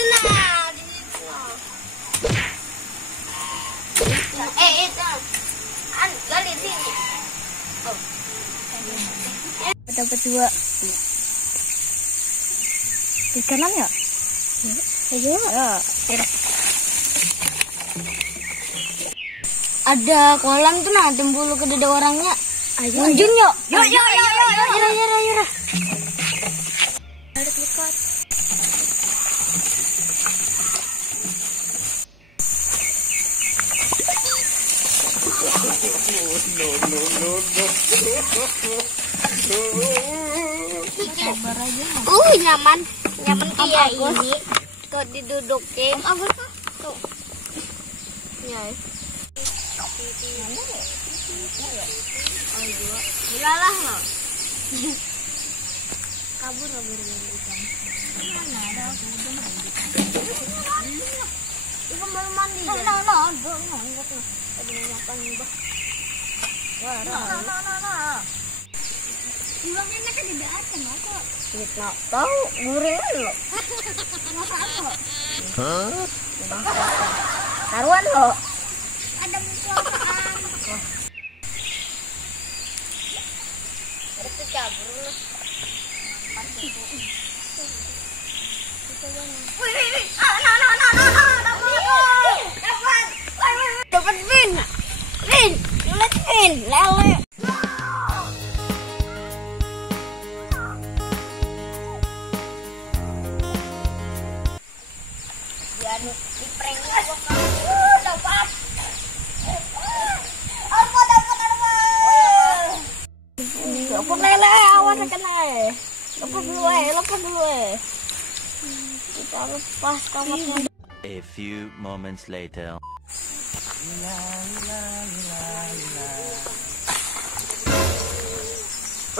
Dito na. Ito. Galit sini. Oh. Dapat dua. Di kanan ya? Ayo. Ya. Ada kolam tuh nah, tembulu ke dada orangnya. Ayo. Munjung yuk. Yuk. Yura. Ada dekat. Sabar aja. Nyaman kayak ini. Kok didudukin? Agus tuh. Ya. Belalah lo. Kabur dari ikan. Mana ada aku udah mandi. Ikan baru mandi. Enggak. Tadi mau makan mbah. Wah, Ulangnya kan tidak ada, Mako. Tidak tahu, gurih lo. Masa apa? Hah? Taruhan lo. Ada bukuan. Itu cabur lo. Wih. Dapat pin. Lihat pin, lele. Di prank gua dapat. Dapat lele, awas kena. Lepas dulu. Kita lepas kamarnya. A few moments later.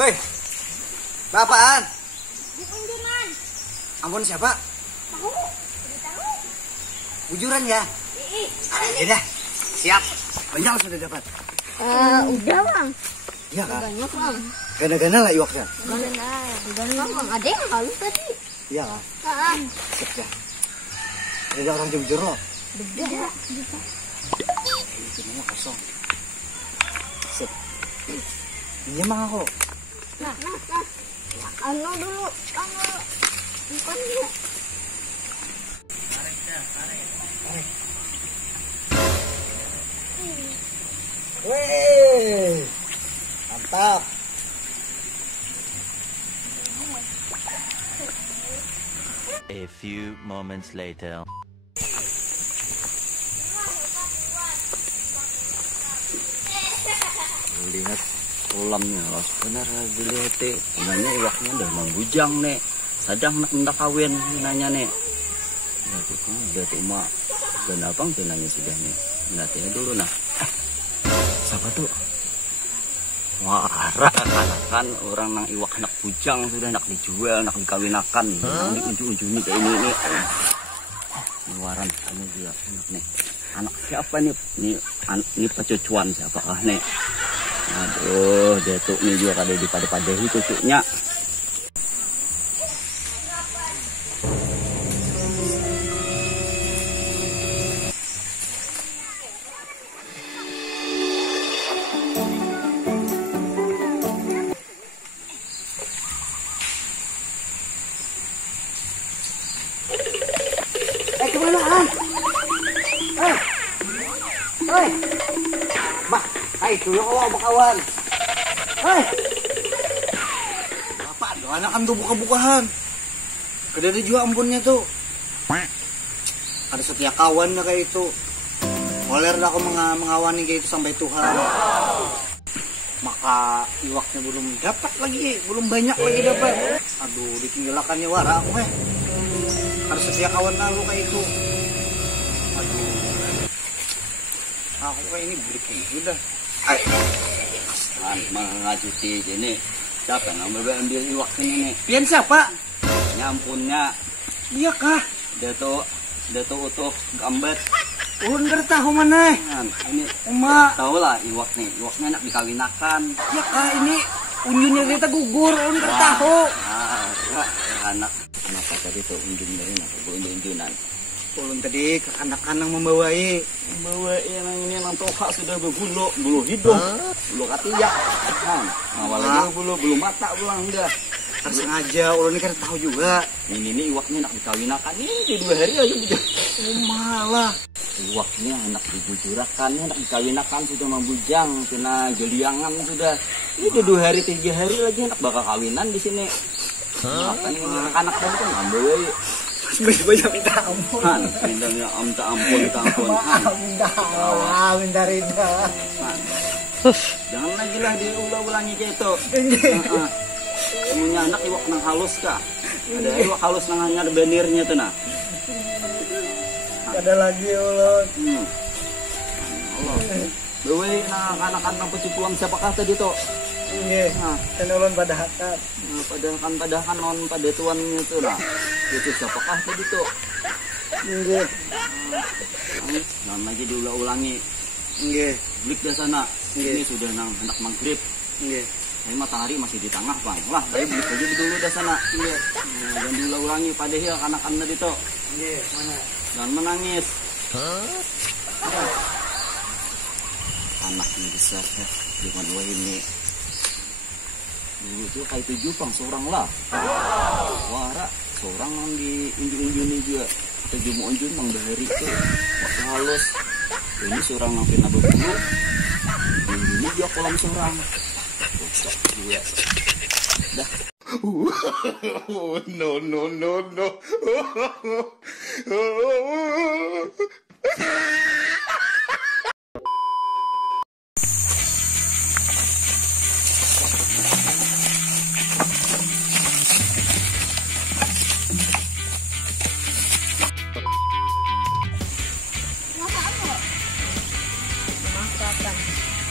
Woi, apaan? Kunjungan. Ampun siapa? Tahu. Bujuran ya? Ya dah, siap. Banyak sudah dapat. Udah bang. Iya kak. Banyak bang. Gana-gana lah iwaknya. Gana bang. Ada yang halus tadi. Iya kak. Siap dah. Ada orang jujur loh. Beda. Ini kosong. Sip. Ini mah aku. Nah. Anu dulu. Bukannya. Wih, mantap. A few moments later. Lihat kolamnya loh, benar dilihat namanya iwaknya udah membujang nek, sadang nak kawin nanya nek. Ya itu udah cuma dan abang nanya sudah nih, nanti dulu nah. Siapa tuh? Wah, kan orang nang iwak anak bujang sudah nak dijual, nak dikawinakan, nang di ujung-ujung kayak ini. Luaran kamu juga anak nih. Anak siapa nih? Ini pecucuan siapakah nih? Aduh, Datuk nih juga ada di pada-padahi cucunya. Kemana Han? Hei, bah, itu yang kawan. Hei, apa doa anak tuh buka-bukaan. Kedari juga ampunnya tuh. Ada setia kawan dah kayak itu. Moler dah aku mengawani kayak itu sampai Tuhan. Maka iwaknya belum dapat lagi, belum banyak lagi dapat. Aduh, ditinggalakannya wara aku harus setia kawan aku kayak itu. Aduh, aku kayak ini break udah. Mengajuti ini siapa yang ambil iwak ini nih? Pian siapa? Nyampunnya Iya kah? dia tuh utuh gambar. Ulun nggak tahu mana. Ini Uma. tahu lah iwaknya nak dikawinakan. Iya kah ini unyunnya kita gugur, ulun nggak tahu. Anak kenapa tadi tuh unjun dari nak unjunan. Ulun tadi ke kanak-kanak membawai. Bawa ini nang toha sudah berbulu, bulu hidung, bulu katiak, kan? Awalnya bulu mata pulang udah. Kan sengaja, ulun ini kan tahu juga. Ini iwaknya nak dikawinakan ini di 2 hari aja udah. Malah. Iwaknya anak dibujurakan, anak dikawinakan sudah membujang, kena geliangan sudah. Ini di 2 hari 3 hari lagi anak bakal kawinan di sini. Apa nih anak-anak tadi kan ngambil ya. Banyak minta ampun. Han, minta ampun. Minta rida. Jangan lagi lah diulang-ulangi kayak itu. Semuanya anak iwak nang halus kah? Ada iwak halus nang hanya ada benirnya tuh nah. Ada lagi ulun. Allah. Dewe nah anak-anak pecupuang siapakah tadi tuh? Nggih. Kan ulun pada hakat. Padahan non pada tuannya tuh nah. Itu siapakah tadi tuh? Nggih. Jangan lagi diulang-ulangi. Nggih. Blik dah sana. Nggih. Ini sudah nang hendak maghrib. Nggih. Ini matahari masih di tengah bang. Lah, saya beli aja dulu dah sana. Iya. Jangan diulang-ulangi pada hill anak-anak tadi tuh. Nggih, mana? Jangan menangis. Anak ini besar ya. Dengan dua ini. Dulu tuh kayak 7 bang, seorang lah. Wara, seorang yang di unjun-unjun juga. 7 mau unjun bang dari itu. Waktu halus. Ini seorang yang pernah berbulu. Ini juga kolam seorang. Iya. Dah. No.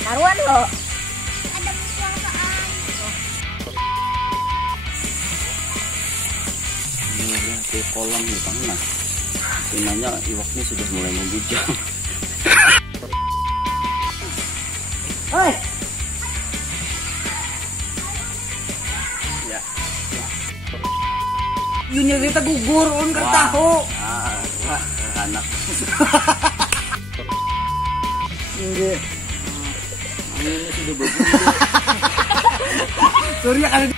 Taruhan lo. Ini lihat di kolam di tengah. Sebenarnya iwaknya sudah mulai membujang. Hei. Ya. Yun kita gugur, ulun kan tahu. Wah, anak. Nggih. Ini sudah berbulu. Surya kan